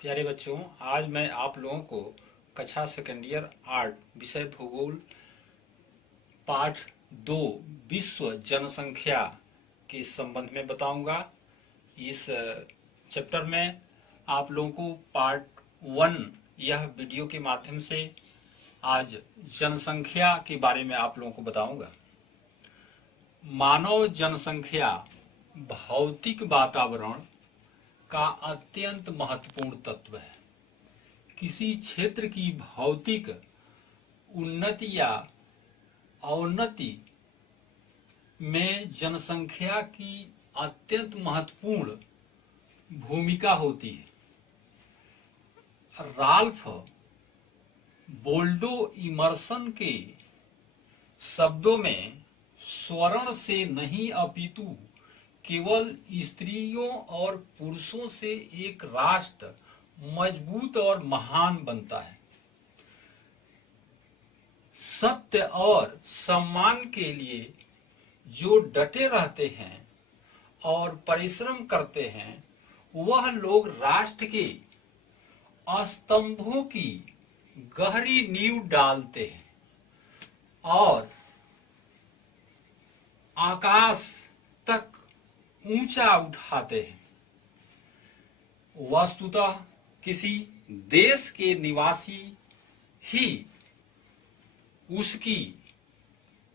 प्यारे बच्चों, आज मैं आप लोगों को कक्षा सेकेंड ईयर आर्ट विषय भूगोल पाठ 2 विश्व जनसंख्या के संबंध में बताऊंगा। इस चैप्टर में आप लोगों को पार्ट 1 यह वीडियो के माध्यम से आज जनसंख्या के बारे में आप लोगों को बताऊंगा। मानव जनसंख्या भौतिक वातावरण का अत्यंत महत्वपूर्ण तत्व है। किसी क्षेत्र की भौतिक उन्नति या अवनति में जनसंख्या की अत्यंत महत्वपूर्ण भूमिका होती है। राल्फ वॉल्डो इमर्सन के शब्दों में स्वर्ण से नहीं अपितु केवल स्त्रियों और पुरुषों से एक राष्ट्र मजबूत और महान बनता है। सत्य और सम्मान के लिए जो डटे रहते हैं और परिश्रम करते हैं, वह लोग राष्ट्र के स्तंभों की गहरी नींव डालते हैं और आकाश तक ऊंचा उठाते हैं। वस्तुतः किसी देश के निवासी ही उसकी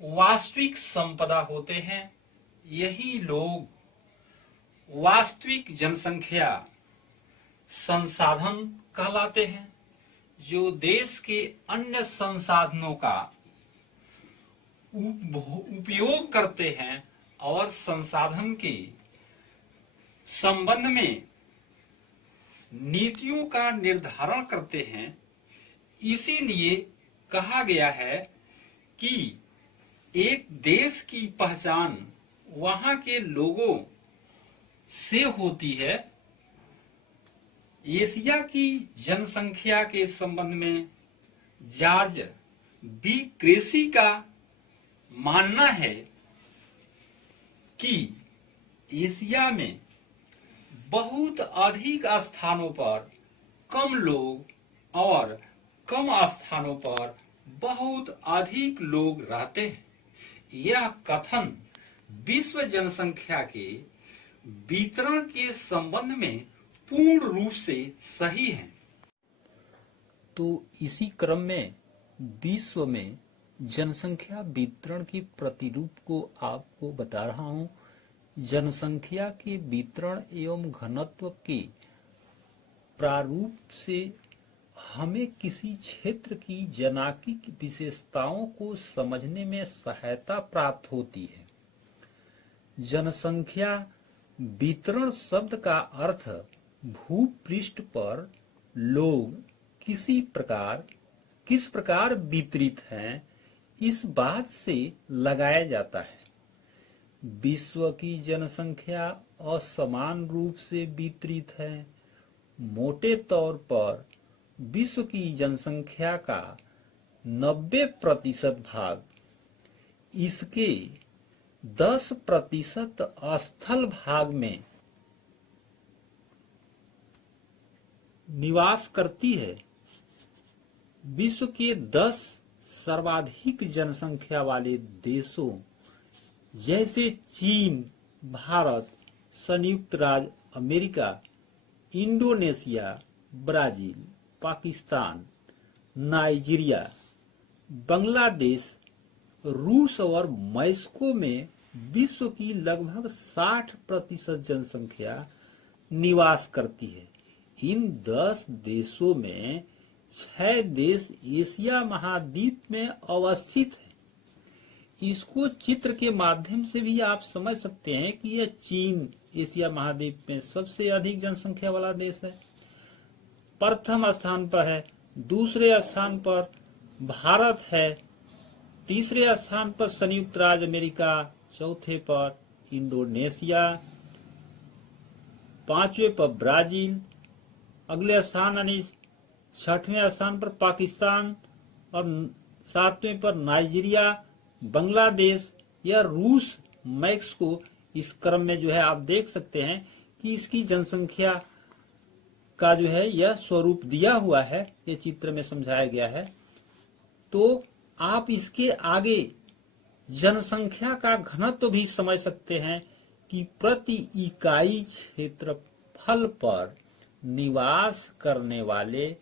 वास्तविक संपदा होते हैं। यही लोग वास्तविक जनसंख्या संसाधन कहलाते हैं, जो देश के अन्य संसाधनों का उपयोग करते हैं और संसाधन के संबंध में नीतियों का निर्धारण करते हैं। इसीलिए कहा गया है कि एक देश की पहचान वहां के लोगों से होती है। एशिया की जनसंख्या के संबंध में जॉर्ज बी क्रेसी का मानना है कि एशिया में बहुत अधिक स्थानों पर कम लोग और कम स्थानों पर बहुत अधिक लोग रहते हैं। यह कथन विश्व जनसंख्या के वितरण के संबंध में पूर्ण रूप से सही है। तो इसी क्रम में विश्व में जनसंख्या वितरण के प्रतिरूप को आपको बता रहा हूं। जनसंख्या के वितरण एवं घनत्व के प्रारूप से हमें किसी क्षेत्र की जनांकीय विशेषताओं को समझने में सहायता प्राप्त होती है। जनसंख्या वितरण शब्द का अर्थ भूपृष्ठ पर लोग किस प्रकार वितरित हैं, इस बात से लगाया जाता है। विश्व की जनसंख्या असमान रूप से वितरित है। मोटे तौर पर विश्व की जनसंख्या का 90% भाग इसके 10% स्थल भाग में निवास करती है। विश्व के 10 सर्वाधिक जनसंख्या वाले देशों जैसे चीन, भारत, संयुक्त राज्य America, Indonesia, Brazil, Pakistan, Nigeria, Bangladesh, रूस और मैक्सिको में विश्व की लगभग 60% जनसंख्या निवास करती है। इन 10 देशों में 6 देश एशिया महाद्वीप में अवस्थित है। इसको चित्र के माध्यम से भी आप समझ सकते हैं कि यह चीन एशिया महाद्वीप में सबसे अधिक जनसंख्या वाला देश है। प्रथम स्थान पर है, दूसरे स्थान पर भारत है, तीसरे स्थान पर संयुक्त राज्य अमेरिका, चौथे पर इंडोनेशिया, पांचवें पर ब्राजील, अगले स्थान यानी 6वें स्थान पर पाकिस्तान और 7वें पर नाइजीरिया, बांग्लादेश या रूस, मैक्सिको। इस क्रम में जो है आप देख सकते हैं कि इसकी जनसंख्या का जो है यह स्वरूप दिया हुआ है, ये चित्र में समझाया गया है। तो आप इसके आगे जनसंख्या का घनत्व भी समझ सकते हैं कि प्रति इकाई क्षेत्रफल पर निवास करने वाले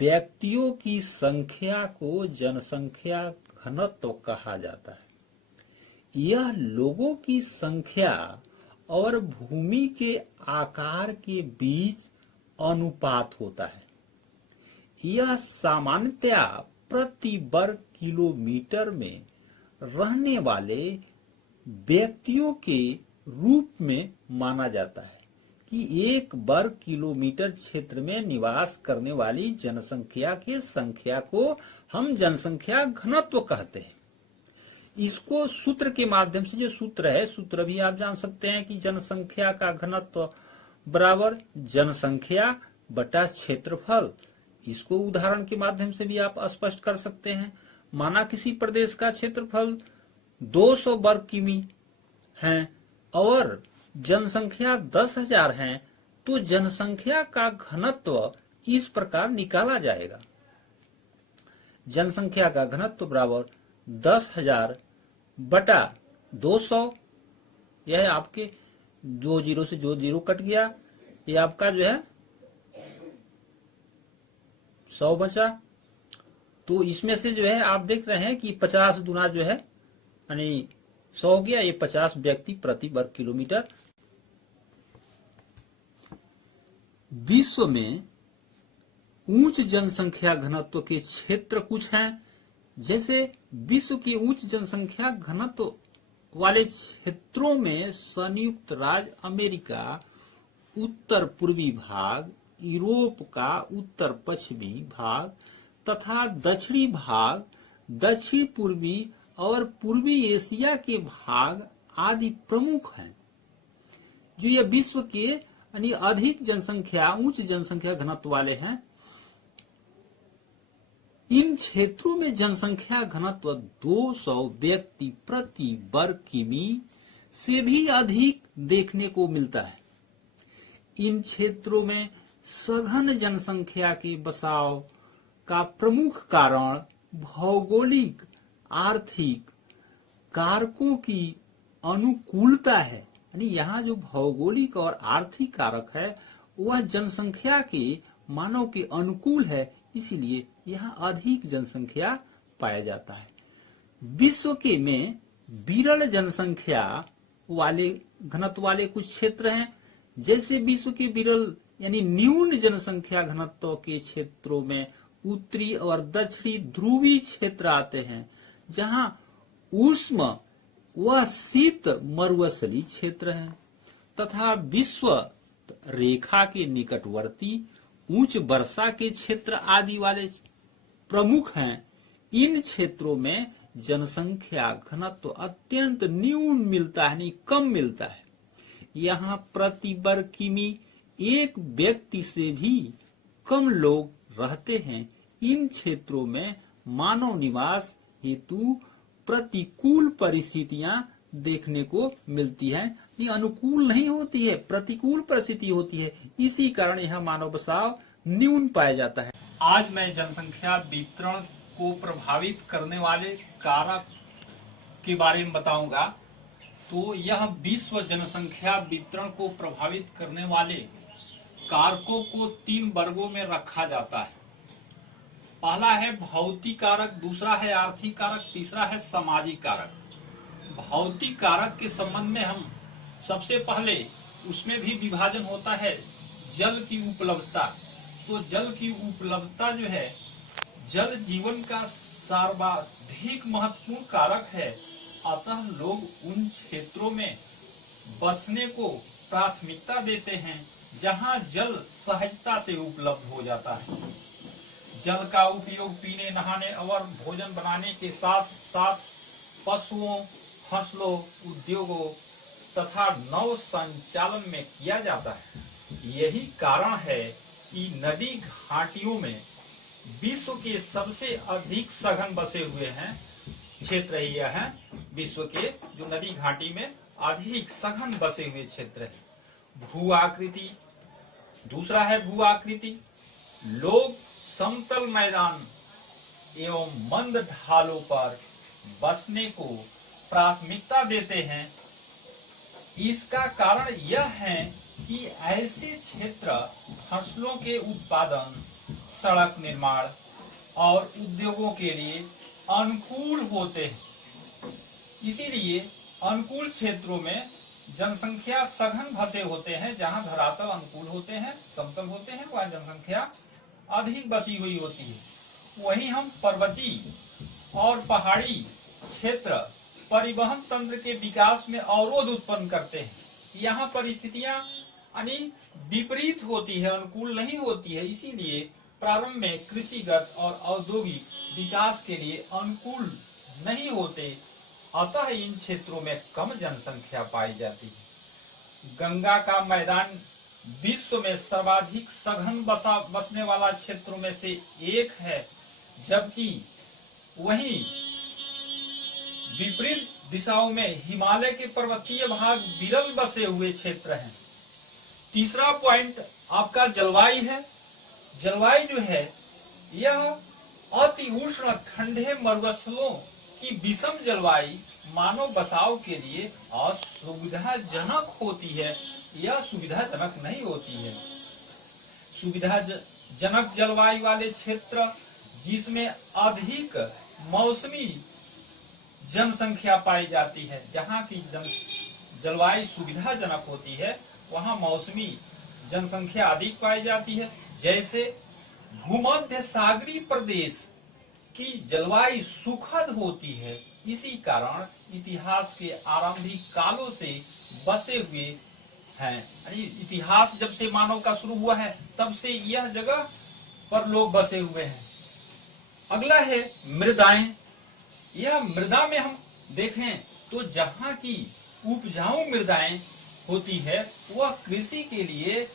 व्यक्तियों की संख्या को जनसंख्या घनत्व कहा जाता है। यह लोगों की संख्या और भूमि के आकार के बीच अनुपात होता है। यह सामान्यतया प्रति वर्ग किलोमीटर में रहने वाले व्यक्तियों के रूप में माना जाता है कि एक वर्ग किलोमीटर क्षेत्र में निवास करने वाली जनसंख्या के संख्या को हम जनसंख्या घनत्व कहते हैं। इसको सूत्र के माध्यम से, जो सूत्र है, सूत्र भी आप जान सकते हैं कि जनसंख्या का घनत्व बराबर जनसंख्या बटा क्षेत्रफल। इसको उदाहरण के माध्यम से भी आप स्पष्ट कर सकते हैं। माना किसी प्रदेश का क्षेत्रफल 200 वर्ग किमी है और जनसंख्या 10,000 है, तो जनसंख्या का घनत्व इस प्रकार निकाला जाएगा। जनसंख्या का घनत्व बराबर 10,000 बटा 200। यह आपके 2 जीरो से जो जीरो कट गया, ये आपका जो है 100 बचा। तो इसमें से जो है आप देख रहे हैं कि 50 गुना जो है यानी 100 हो गया, ये 50 व्यक्ति प्रति वर्ग किलोमीटर। विश्व में उच्च जनसंख्या घनत्व के क्षेत्र कुछ हैं। जैसे विश्व की उच्च जनसंख्या घनत्व वाले क्षेत्रों में संयुक्त राज्य अमेरिका उत्तर पूर्वी भाग, यूरोप का उत्तर पश्चिमी भाग तथा दक्षिणी भाग, दक्षिण पूर्वी और पूर्वी एशिया के भाग आदि प्रमुख हैं। जो ये विश्व के यानी अधिक जनसंख्या, उच्च जनसंख्या घनत्व वाले हैं। इन क्षेत्रों में जनसंख्या घनत्व 200 व्यक्ति प्रति वर्ग किमी से भी अधिक देखने को मिलता है। इन क्षेत्रों में सघन जनसंख्या के बसाव का प्रमुख कारण भौगोलिक आर्थिक कारकों की अनुकूलता है। यानी यहाँ जो भौगोलिक और आर्थिक कारक है वह जनसंख्या के मानव के अनुकूल है, इसीलिए यहाँ अधिक जनसंख्या पाया जाता है। विश्व के में विरल जनसंख्या वाले घनत्व वाले कुछ क्षेत्र हैं। जैसे विश्व के विरल यानी न्यून जनसंख्या घनत्व के क्षेत्रों में उत्तरी और दक्षिणी ध्रुवीय क्षेत्र आते हैं, जहां उष्ण व शीत मरुस्थलीय क्षेत्र हैं तथा विश्व रेखा के निकटवर्ती उच्च वर्षा के क्षेत्र आदि वाले प्रमुख हैं। इन क्षेत्रों में जनसंख्या घनत्व अत्यंत न्यून मिलता है, नहीं कम मिलता है। यहाँ प्रति वर्ग किमी एक व्यक्ति से भी कम लोग रहते हैं। इन क्षेत्रों में मानव निवास हेतु प्रतिकूल परिस्थितियां देखने को मिलती हैं। ये अनुकूल नहीं होती है, प्रतिकूल परिस्थिति होती है। इसी कारण यह मानव बसाव न्यून पाया जाता है। आज मैं जनसंख्या वितरण को प्रभावित करने वाले कारक के बारे में बताऊंगा। तो यह विश्व जनसंख्या वितरण को प्रभावित करने वाले कारकों को 3 वर्गों में रखा जाता है। पहला है भौतिक कारक, दूसरा है आर्थिक कारक, तीसरा है सामाजिक कारक। भौतिक कारक के संबंध में हम सबसे पहले उसमें भी विभाजन होता है जल की उपलब्धता। तो जल की उपलब्धता जो है, जल जीवन का सर्वाधिक महत्वपूर्ण कारक है। अतः लोग उन क्षेत्रों में बसने को प्राथमिकता देते हैं जहां जल सहजता से उपलब्ध हो जाता है। जल का उपयोग पीने, नहाने और भोजन बनाने के साथ साथ पशुओं, फसलों, उद्योगों तथा नौ संचालन में किया जाता है। यही कारण है कि नदी घाटियों में विश्व के सबसे अधिक सघन बसे हुए हैं क्षेत्र यह है। विश्व के जो नदी घाटी में अधिक सघन बसे हुए क्षेत्र है। भू आकृति दूसरा है भू आकृति। लोग समतल मैदान एवं मंद ढालों पर बसने को प्राथमिकता देते हैं। इसका कारण यह है कि ऐसे क्षेत्र फसलों के उत्पादन, सड़क निर्माण और उद्योगों के लिए अनुकूल होते हैं। इसीलिए अनुकूल क्षेत्रों में जनसंख्या सघन बसे होते हैं। जहां धरातल अनुकूल होते हैं, समतल होते हैं, वहां जनसंख्या अधिक बसी हुई होती है। वहीं हम पर्वतीय और पहाड़ी क्षेत्र परिवहन तंत्र के विकास में अवरोध उत्पन्न करते हैं। यहाँ परिस्थितियां यानी विपरीत होती है, अनुकूल नहीं होती है। इसीलिए प्रारंभ में कृषिगत और औद्योगिक विकास के लिए अनुकूल नहीं होते। अतः इन क्षेत्रों में कम जनसंख्या पाई जाती है। गंगा का मैदान विश्व में सर्वाधिक सघन बसने वाला क्षेत्रों में से एक है, जबकि वहीं विपरीत दिशाओं में हिमालय के पर्वतीय भाग विरल बसे हुए क्षेत्र हैं। तीसरा पॉइंट आपका जलवायु है। जलवायु जो है यह अति उष्ण ठंडे मरुस्थलों की विषम जलवायु मानव बसाव के लिए असुविधाजनक होती है। यह सुविधाजनक नहीं होती है। सुविधाजनक जलवायु वाले क्षेत्र जिसमें अधिक मौसमी जनसंख्या पाई जाती है। जहाँ की जलवायु सुविधाजनक होती है वहाँ मौसमी जनसंख्या अधिक पाई जाती है। जैसे भूमध्य सागरीय प्रदेश की जलवायु सुखद होती है। इसी कारण इतिहास के आरंभिक कालों से बसे हुए हैं। इतिहास जब से मानव का शुरू हुआ है तब से यह जगह पर लोग बसे हुए हैं। अगला है मृदाएं। यह मृदा में हम देखें तो जहाँ की उपजाऊ मृदाएं होती है वह कृषि के लिए,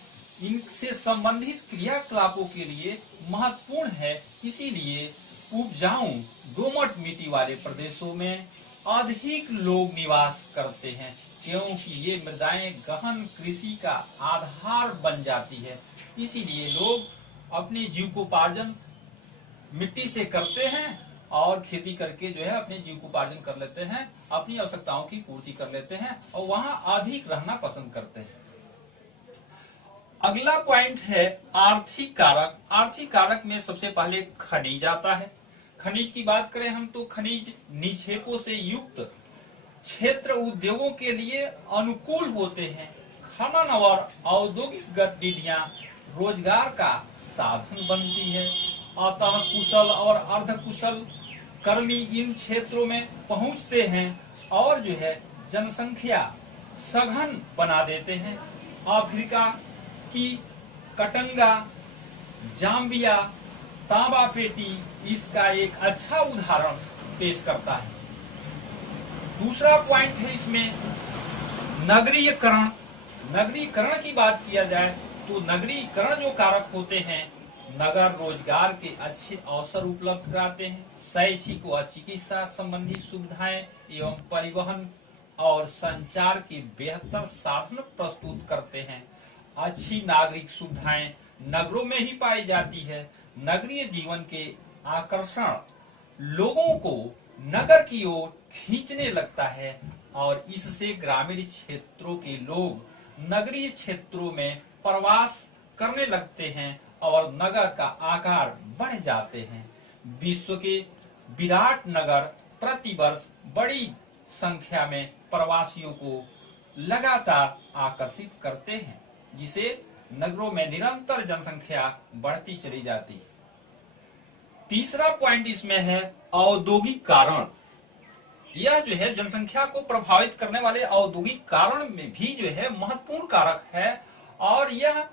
इनसे संबंधित क्रियाकलापों के लिए महत्वपूर्ण है। इसीलिए उपजाऊ दोमट मिट्टी वाले प्रदेशों में अधिक लोग निवास करते हैं, क्योंकि ये मृदाएं गहन कृषि का आधार बन जाती है। इसीलिए लोग अपने जीविकोपार्जन मिट्टी से करते हैं और खेती करके जो है अपने जीविकोपार्जन कर लेते हैं, अपनी आवश्यकताओं की पूर्ति कर लेते हैं और वहां अधिक रहना पसंद करते हैं। अगला पॉइंट है आर्थिक कारक। आर्थिक कारक में सबसे पहले खनिज आता है। खनिज की बात करें हम तो खनिज निक्षेपों से युक्त क्षेत्र उद्योगों के लिए अनुकूल होते हैं। खनन और औद्योगिक गतिविधियां रोजगार का साधन बनती है। अतः कुशल और अर्धकुशल कर्मी इन क्षेत्रों में पहुंचते हैं और जो है जनसंख्या सघन बना देते हैं। अफ्रीका की कटंगा, जाम्बिया, तांबा पेटी इसका एक अच्छा उदाहरण पेश करता है। दूसरा पॉइंट है इसमें नगरीकरण। नगरीकरण की बात किया जाए तो नगरीकरण जो कारक होते हैं, नगर रोजगार के अच्छे अवसर उपलब्ध कराते हैं, शैक्षिक व चिकित्सा संबंधी सुविधाएं एवं परिवहन और संचार के बेहतर साधन प्रस्तुत करते हैं। अच्छी नागरिक सुविधाएं नगरों में ही पाई जाती है। नगरीय जीवन के आकर्षण लोगों को नगर की ओर खींचने लगता है और इससे ग्रामीण क्षेत्रों के लोग नगरीय क्षेत्रों में प्रवास करने लगते हैं और नगर का आकार बढ़ जाते हैं। विश्व के विराट नगर प्रतिवर्ष बड़ी संख्या में प्रवासियों को लगातार आकर्षित करते हैं, जिसे नगरों में निरंतर जनसंख्या बढ़ती चली जाती है। तीसरा पॉइंट इसमें है औद्योगिक कारण। यह जो है जनसंख्या को प्रभावित करने वाले औद्योगिक कारण में भी जो है महत्वपूर्ण कारक है। और यह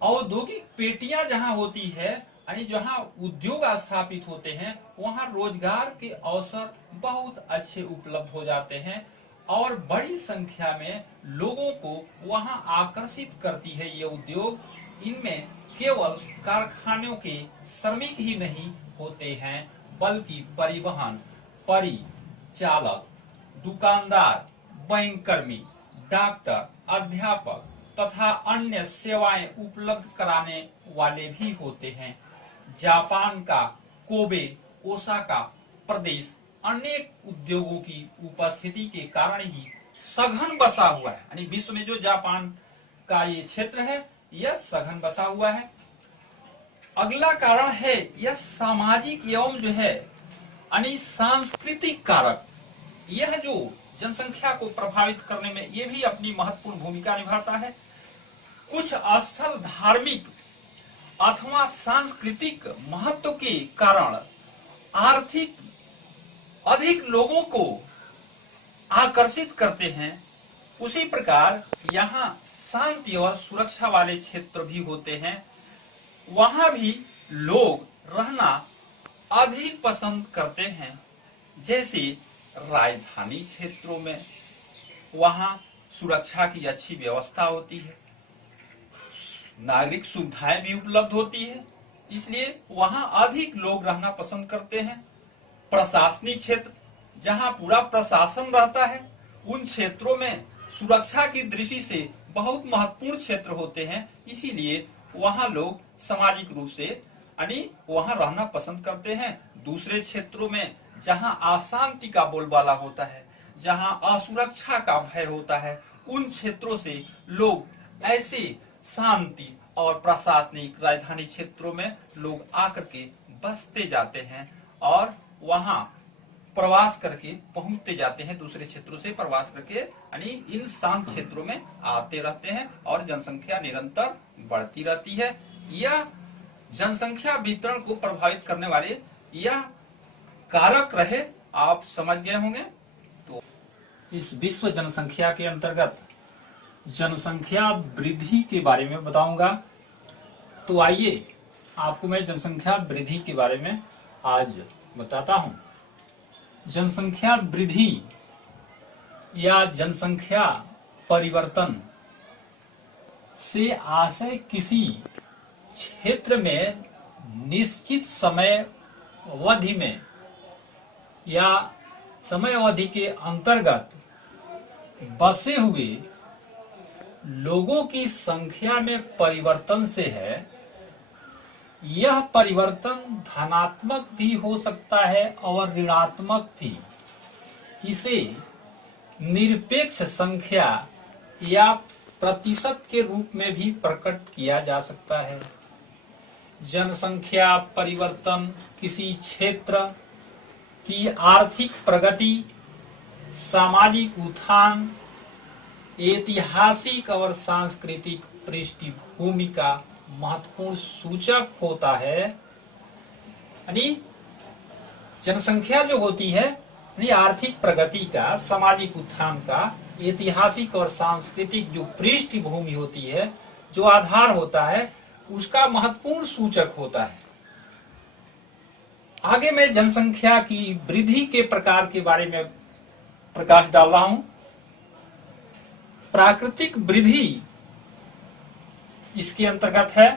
औद्योगिक पेटियां जहां होती है, यानी जहां उद्योग स्थापित होते हैं, वहां रोजगार के अवसर बहुत अच्छे उपलब्ध हो जाते हैं और बड़ी संख्या में लोगों को वहां आकर्षित करती है ये उद्योग। इनमें केवल कारखानों के श्रमिक ही नहीं होते हैं, बल्कि परिवहन, परिचालक, दुकानदार, बैंक कर्मी, डॉक्टर, अध्यापक तथा अन्य सेवाएं उपलब्ध कराने वाले भी होते हैं। जापान का कोबे, ओसाका प्रदेश अनेक उद्योगों की उपस्थिति के कारण ही सघन बसा हुआ है। यानी विश्व में जो जापान का ये क्षेत्र है यह सघन बसा हुआ है। अगला कारण है यह सामाजिक एवं जो है यानी सांस्कृतिक कारक। यह जो जनसंख्या को प्रभावित करने में ये भी अपनी महत्वपूर्ण भूमिका निभाता है। कुछ स्थल धार्मिक अथवा सांस्कृतिक महत्व के कारण आर्थिक अधिक लोगों को आकर्षित करते हैं। उसी प्रकार यहाँ शांति और सुरक्षा वाले क्षेत्र भी होते हैं। वहां भी लोग रहना अधिक पसंद करते हैं। जैसे राजधानी क्षेत्रों में वहां सुरक्षा की अच्छी व्यवस्था होती है, नागरिक सुविधाएं भी उपलब्ध होती है, इसलिए वहां अधिक लोग रहना पसंद करते हैं। प्रशासनिक क्षेत्र जहां पूरा प्रशासन रहता है, उन क्षेत्रों में सुरक्षा की दृष्टि से बहुत महत्वपूर्ण क्षेत्र होते हैं, इसीलिए वहां लोग सामाजिक रूप से यानी वहां रहना पसंद करते हैं। दूसरे क्षेत्रों में जहां अशांति का बोलबाला होता है, जहां असुरक्षा का भय होता है, उन क्षेत्रों से लोग ऐसे शांति और प्रशासनिक राजधानी क्षेत्रों में लोग आकर के बसते जाते हैं और वहां प्रवास करके पहुंचते जाते हैं। दूसरे क्षेत्रों से प्रवास करके यानी इन शांत क्षेत्रों में आते रहते हैं और जनसंख्या निरंतर बढ़ती रहती है। यह जनसंख्या वितरण को प्रभावित करने वाले यह कारक रहे, आप समझ गए होंगे। तो इस विश्व जनसंख्या के अंतर्गत जनसंख्या वृद्धि के बारे में बताऊंगा। तो आइए आपको मैं जनसंख्या वृद्धि के बारे में आज बताता हूं। जनसंख्या वृद्धि या जनसंख्या परिवर्तन से आशय किसी क्षेत्र में निश्चित समय अवधि में या समय अवधि के अंतर्गत बसे हुए लोगों की संख्या में परिवर्तन से है। यह परिवर्तन धनात्मक भी हो सकता है और ऋणात्मक भी। इसे निरपेक्ष संख्या या प्रतिशत के रूप में भी प्रकट किया जा सकता है। जनसंख्या परिवर्तन किसी क्षेत्र की आर्थिक प्रगति, सामाजिक उत्थान, ऐतिहासिक और सांस्कृतिक पृष्ठभूमि का महत्वपूर्ण सूचक होता है। यानी जनसंख्या जो होती है यानी आर्थिक प्रगति का, सामाजिक उत्थान का, ऐतिहासिक और सांस्कृतिक जो पृष्ठभूमि होती है, जो आधार होता है, उसका महत्वपूर्ण सूचक होता है। आगे मैं जनसंख्या की वृद्धि के प्रकार के बारे में प्रकाश डाल रहा हूं। प्राकृतिक वृद्धि इसके अंतर्गत है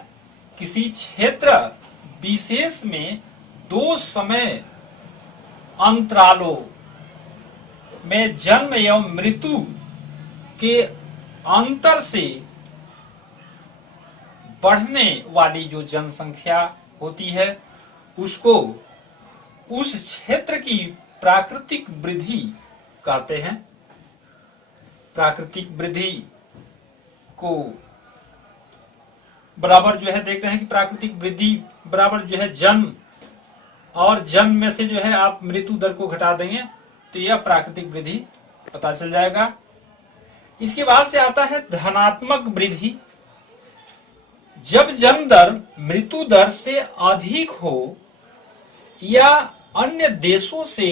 किसी क्षेत्र विशेष में दो समय अंतरालों में जन्म एवं मृत्यु के अंतर से बढ़ने वाली जो जनसंख्या होती है, उसको उस क्षेत्र की प्राकृतिक वृद्धि कहते हैं। प्राकृतिक वृद्धि को बराबर जो है देख रहे हैं कि प्राकृतिक वृद्धि बराबर जो है जन्म, और जन्म में से जो है आप मृत्यु दर को घटा देंगे तो यह प्राकृतिक वृद्धि पता चल जाएगा। इसके बाद से आता है धनात्मक वृद्धि। जब जन्म दर मृत्यु दर से अधिक हो या अन्य देशों से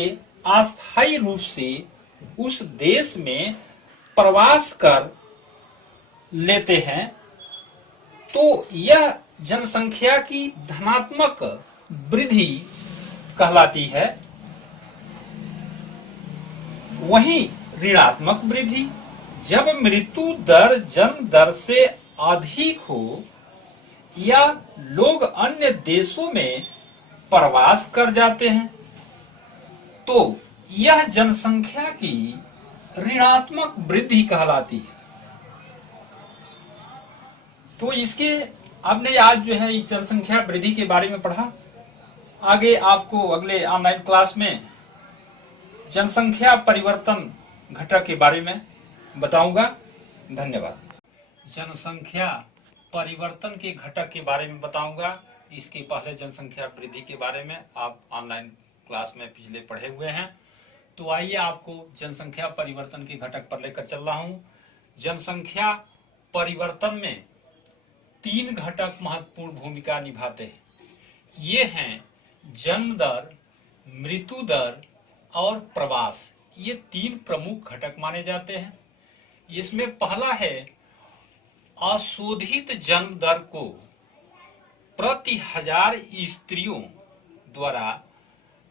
अस्थायी रूप से उस देश में प्रवास कर लेते हैं तो यह जनसंख्या की धनात्मक वृद्धि कहलाती है। वहीं ऋणात्मक वृद्धि जब मृत्यु दर जन्म दर से अधिक हो या लोग अन्य देशों में प्रवास कर जाते हैं तो यह जनसंख्या की ऋणात्मक वृद्धि कहलाती है। तो इसके आपने आज जो है इस जनसंख्या वृद्धि के बारे में पढ़ा। आगे आपको अगले ऑनलाइन क्लास में जनसंख्या परिवर्तन घटक के बारे में बताऊंगा। धन्यवाद। जनसंख्या परिवर्तन के घटक के बारे में बताऊंगा। इसके पहले जनसंख्या वृद्धि के बारे में आप ऑनलाइन क्लास में पिछले पढ़े हुए हैं। तो आइए आपको जनसंख्या परिवर्तन के घटक पर लेकर चल रहा हूं। जनसंख्या परिवर्तन में 3 घटक महत्वपूर्ण भूमिका निभाते हैं। ये हैं जन्म दर, मृत्यु दर और प्रवास। ये 3 प्रमुख घटक माने जाते हैं। इसमें पहला है अशोधित जन्म दर को प्रति 1000 स्त्रियों द्वारा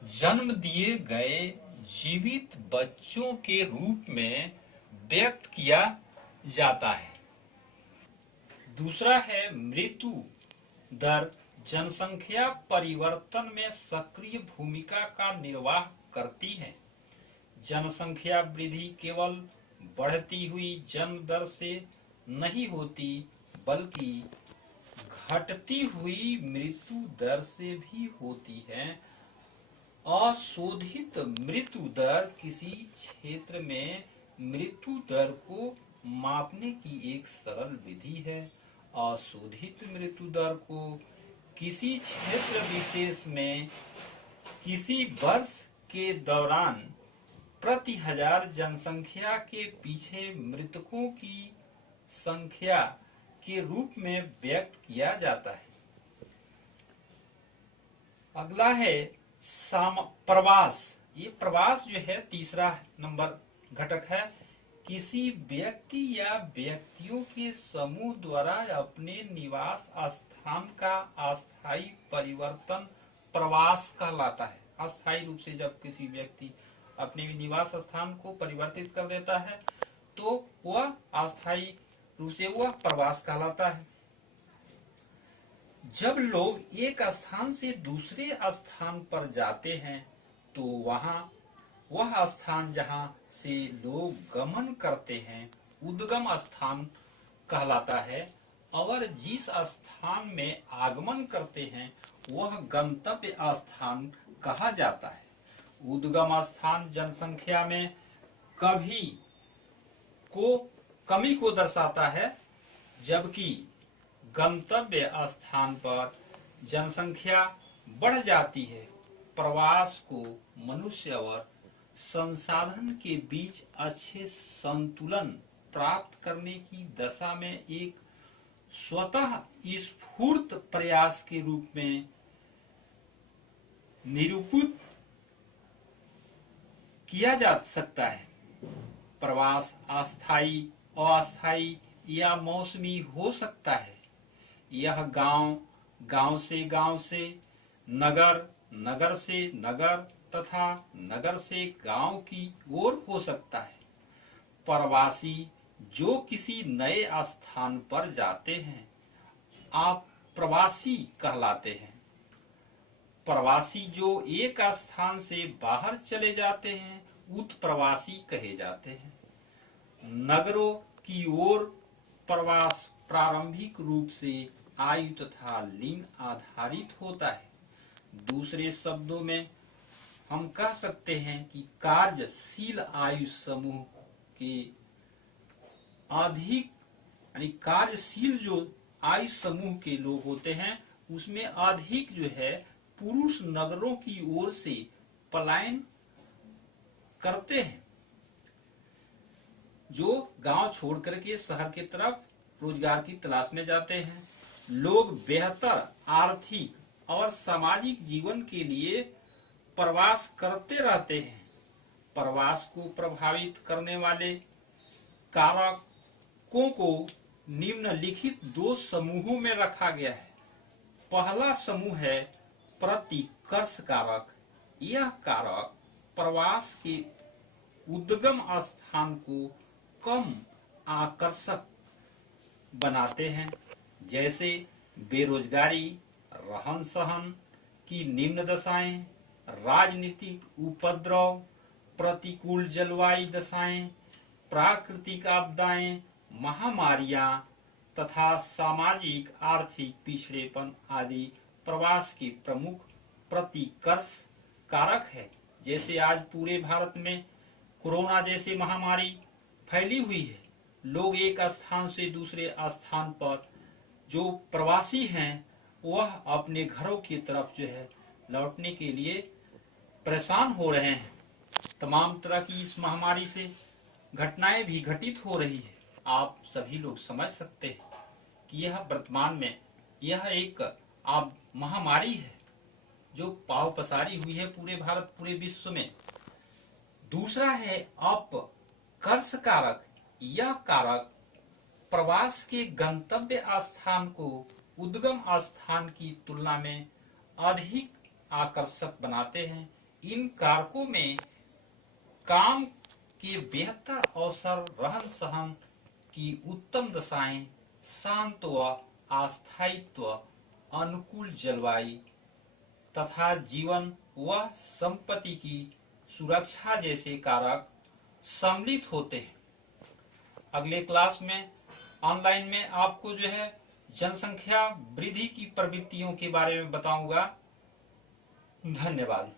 जन्म दिए गए जीवित बच्चों के रूप में व्यक्त किया जाता है। दूसरा है मृत्यु दर, जनसंख्या परिवर्तन में सक्रिय भूमिका का निर्वाह करती है। जनसंख्या वृद्धि केवल बढ़ती हुई जन्म दर से नहीं होती, बल्कि घटती हुई मृत्यु दर से भी होती है। अशोधित मृत्यु दर किसी क्षेत्र में मृत्यु दर को मापने की एक सरल विधि है। अशोधित मृत्यु दर को किसी क्षेत्र विशेष में किसी वर्ष के दौरान प्रति 1000 जनसंख्या के पीछे मृतकों की संख्या के रूप में व्यक्त किया जाता है। अगला है प्रवास। ये प्रवास जो है तीसरा नंबर घटक है। किसी व्यक्ति या व्यक्तियों के समूह द्वारा अपने निवास स्थान का अस्थायी परिवर्तन प्रवास कहलाता है। अस्थायी रूप से जब किसी व्यक्ति अपने निवास स्थान को परिवर्तित कर देता है तो वह अस्थायी रूप से वह प्रवास कहलाता है। जब लोग एक स्थान से दूसरे स्थान पर जाते हैं तो वहां वह स्थान जहां से लोग गमन करते हैं उद्गम स्थान कहलाता है, और जिस स्थान में आगमन करते हैं वह गंतव्य स्थान कहा जाता है। उद्गम स्थान जनसंख्या में कमी को दर्शाता है, जबकि गंतव्य स्थान पर जनसंख्या बढ़ जाती है। प्रवास को मनुष्य और संसाधन के बीच अच्छे संतुलन प्राप्त करने की दशा में एक स्वतः स्फूर्त प्रयास के रूप में निरूपित किया जा सकता है। प्रवास अस्थायी, अस्थायी या मौसमी हो सकता है। यह गांव से नगर, नगर से नगर तथा नगर से गांव की ओर हो सकता है। प्रवासी जो किसी नए स्थान पर जाते हैं आप प्रवासी कहलाते हैं। प्रवासी जो एक स्थान से बाहर चले जाते हैं उत्प्रवासी कहे जाते हैं। नगरों की ओर प्रवास प्रारंभिक रूप से आयु तथा लिंग आधारित होता है। दूसरे शब्दों में हम कह सकते हैं कि कार्यशील आयु समूह के अधिक यानी कार्यशील जो आयु समूह के लोग होते हैं उसमें अधिक जो है पुरुष नगरों की ओर से पलायन करते हैं, जो गांव छोड़ करके शहर की तरफ रोजगार की तलाश में जाते हैं। लोग बेहतर आर्थिक और सामाजिक जीवन के लिए प्रवास करते रहते हैं। प्रवास को प्रभावित करने वाले कारकों को निम्नलिखित 2 समूहों में रखा गया है। पहला समूह है प्रतिकर्ष कारक। यह कारक प्रवास के उद्गम स्थान को कम आकर्षक बनाते हैं, जैसे बेरोजगारी, रहन सहन की निम्न दशाएं, राजनीतिक उपद्रव, प्रतिकूल जलवायु दशाएं, प्राकृतिक आपदाएं, महामारियां, तथा सामाजिक आर्थिक पिछड़ेपन आदि प्रवास के प्रमुख प्रतिकर्ष कारक है। जैसे आज पूरे भारत में कोरोना जैसी महामारी फैली हुई है, लोग एक स्थान से दूसरे स्थान पर जो प्रवासी हैं वह अपने घरों की तरफ जो है लौटने के लिए परेशान हो रहे हैं। तमाम तरह की इस महामारी से घटनाएं भी घटित हो रही है। आप सभी लोग समझ सकते हैं कि यह वर्तमान में यह एक आप महामारी है जो पाव पसारी हुई है पूरे भारत पूरे विश्व में। दूसरा है अपकर्ष कारक। यह कारक प्रवास के गंतव्य स्थान को उद्गम स्थान की तुलना में अधिक आकर्षक बनाते हैं। इन कारकों में काम के बेहतर अवसर, रहन सहन की उत्तम दशाएं, शांत व अस्थायित्व, अनुकूल जलवायु तथा जीवन व संपत्ति की सुरक्षा जैसे कारक सम्मिलित होते हैं। अगले क्लास में ऑनलाइन में आपको जो है जनसंख्या वृद्धि की प्रवृत्तियों के बारे में बताऊंगा। धन्यवाद।